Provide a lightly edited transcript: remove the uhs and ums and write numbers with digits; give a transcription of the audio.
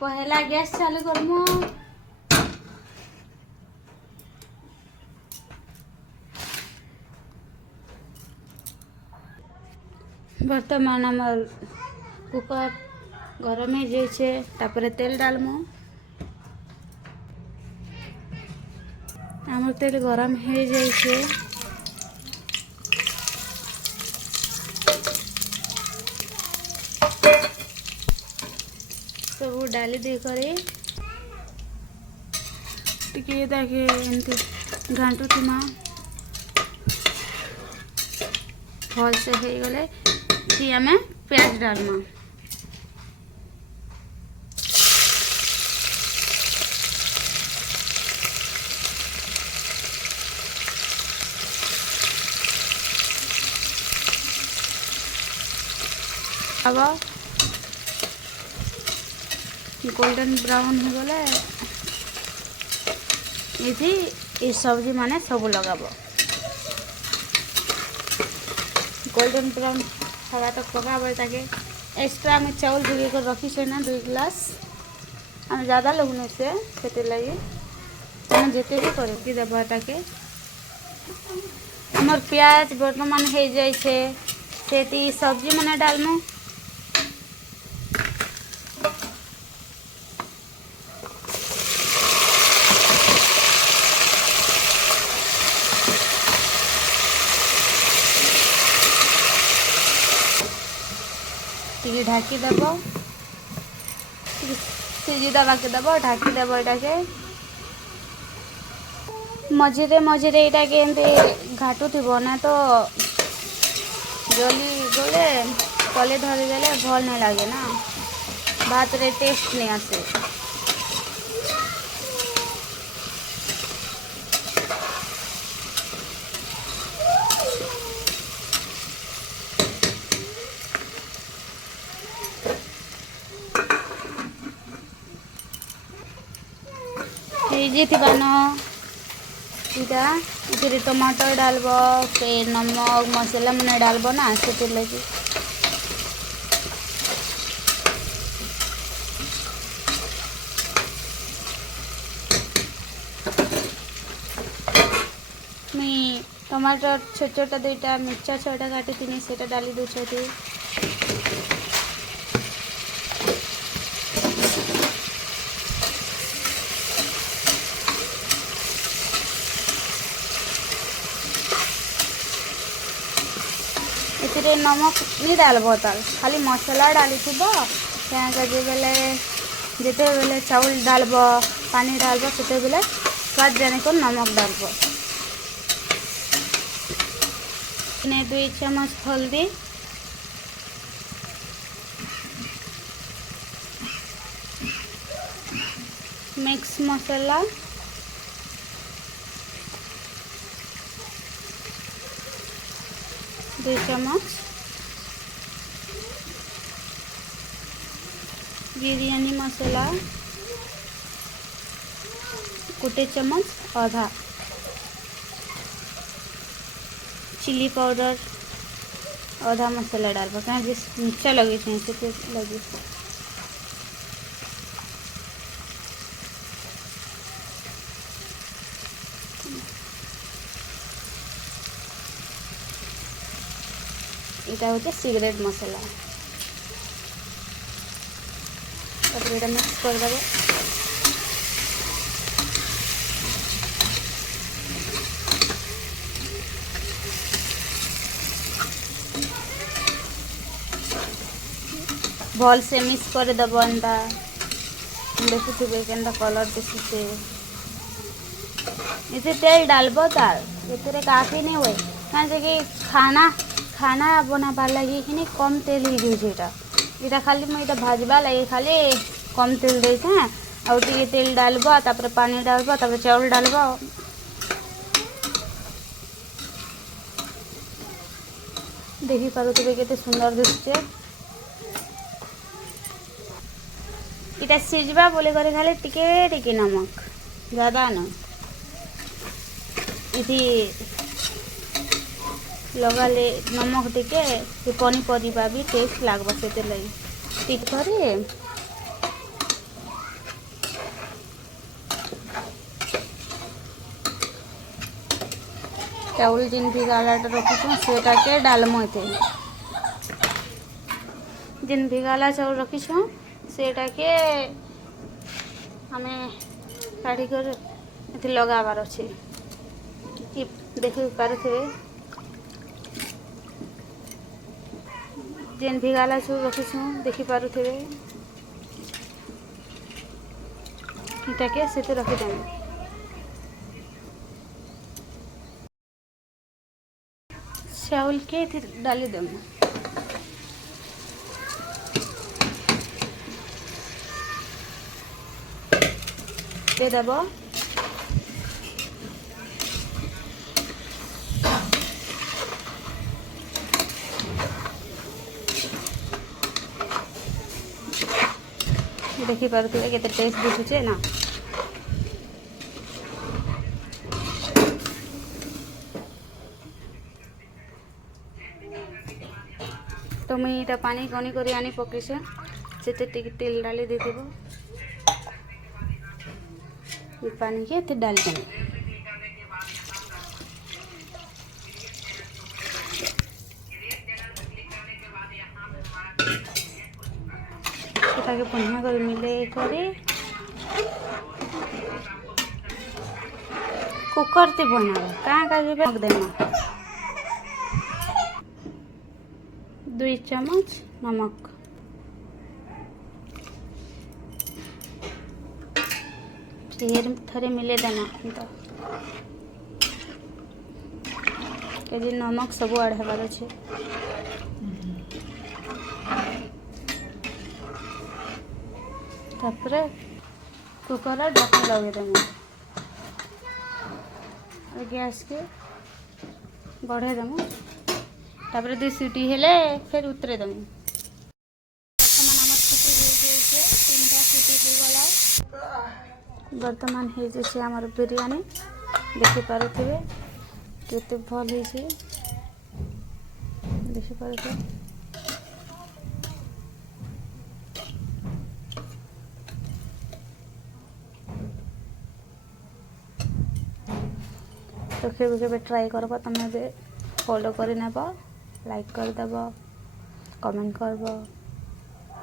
पहला गैस चालू करमु। बर्तमान आमर कुकर गरम हो जाइए तापर तेल डालमु। आमर तेल गरम हो जाइए सब डाली देकर टिके ताके एमती घांटुमा भल से हो गले कि आम प्याज डालमा। अब गोल्डन ब्राउन हो गले ये सब्जी माने सब लगाबो। गोल्डन ब्राउन हवा तक पकाबो। ताके एक्स्ट्रा में चावल भिगे कर रखी से ना 2 गिलास हम ज़्यादा लोग ने से लगे हम जेते भी करे कि देबा। ताके हमर प्याज वर्तमान हो जाए से सब्जी माने डालमु। टी ढाकी देव सीझी दबा के देव ढाकी देव। ये मझे मझे ये घाटू थी ना तो जली गले तले धरीदेले भल नहीं लगे ना भात रे टेस्ट नहीं आसे। इधर टमाटर डालब फिर नमक मसाला मैंने डालब ना से लगे मैं टमाटर छोट छोटा 2टा मिर्चा 6टा काटी थी से डाली दूसरी। इतने नमक नहीं डालब खाली मसला डाली थी क्या बेले जिते बेले चावल डालब पानी डालब से बेले स्वाद जाने को नमक डालब। 2 चम्मच हल्दी मिक्स मसाला 2 चम्मच बिरयानी मसाला 1 चम्मच आधा चिली पाउडर आधा मसाला डालबा कहीं जिस नीचा लगे से लगे। এটা হচ্ছে সিক্রেট মশলা। তারপরে এটা মিক্স করে দেবো। भल से मिक्स कर देव एंता देखुथे के कलर दिशुचे। इसे तेल डालब तार ये काफी नहीं हुए कहीं कि खाना बनाबार लगे कि कम तेल ही खाली मुझे भाजबा लगे खाली कम तेल दे आउ टे तेल डालब तापर पानी डालब तापर चावल डालब। देखी पारे केते सुंदर दिशुचे। इटा सिझबा बोले करे खाली टिके टिके नमक ज़्यादा न इति लगाले नमक टिके पनीपरिया भी टेस्ट लागबा से लगे टिक करे चाउल जिन भिगालाटा रखीछूँ सेटा के डालमु एते जिन भिगाला चाउल रखीछूँ सेटा के हमें काढ़ी कर एते लगाबार अच्छे देखि पारुथिबे जेन भिगाला चाउल रखीछूँ देखि पारुथिबे इटा के सेते रखीदेमु चाउल के डाली देमु दे देव देखी पारे केते टेस्ट दिशुचे ना तो मुझे यहाँ पानी गनी कर आनी पकईसे से तेल डाली देदेव पानी के डाल दें बढ़िया कर मिले कुकर ते बना कहाँ का रख देना 2 चम्मच नमक फिर थोड़े मिले देना तो नमक सब आड़ हबार अच्छे तापरे कुकर ढक्कन लगेदेमु और गैस के बढ़े देमु तापरे 2 सीटी हेले फिर उतरे देमु बर्तमान हो जाए आमर बिरयानी देखी पारुथिबे केते भल होइछे देखी पारुथिबे तो केबे ट्राई करब तुम फॉलो कर नेब लाइक कर देब कमेंट करब।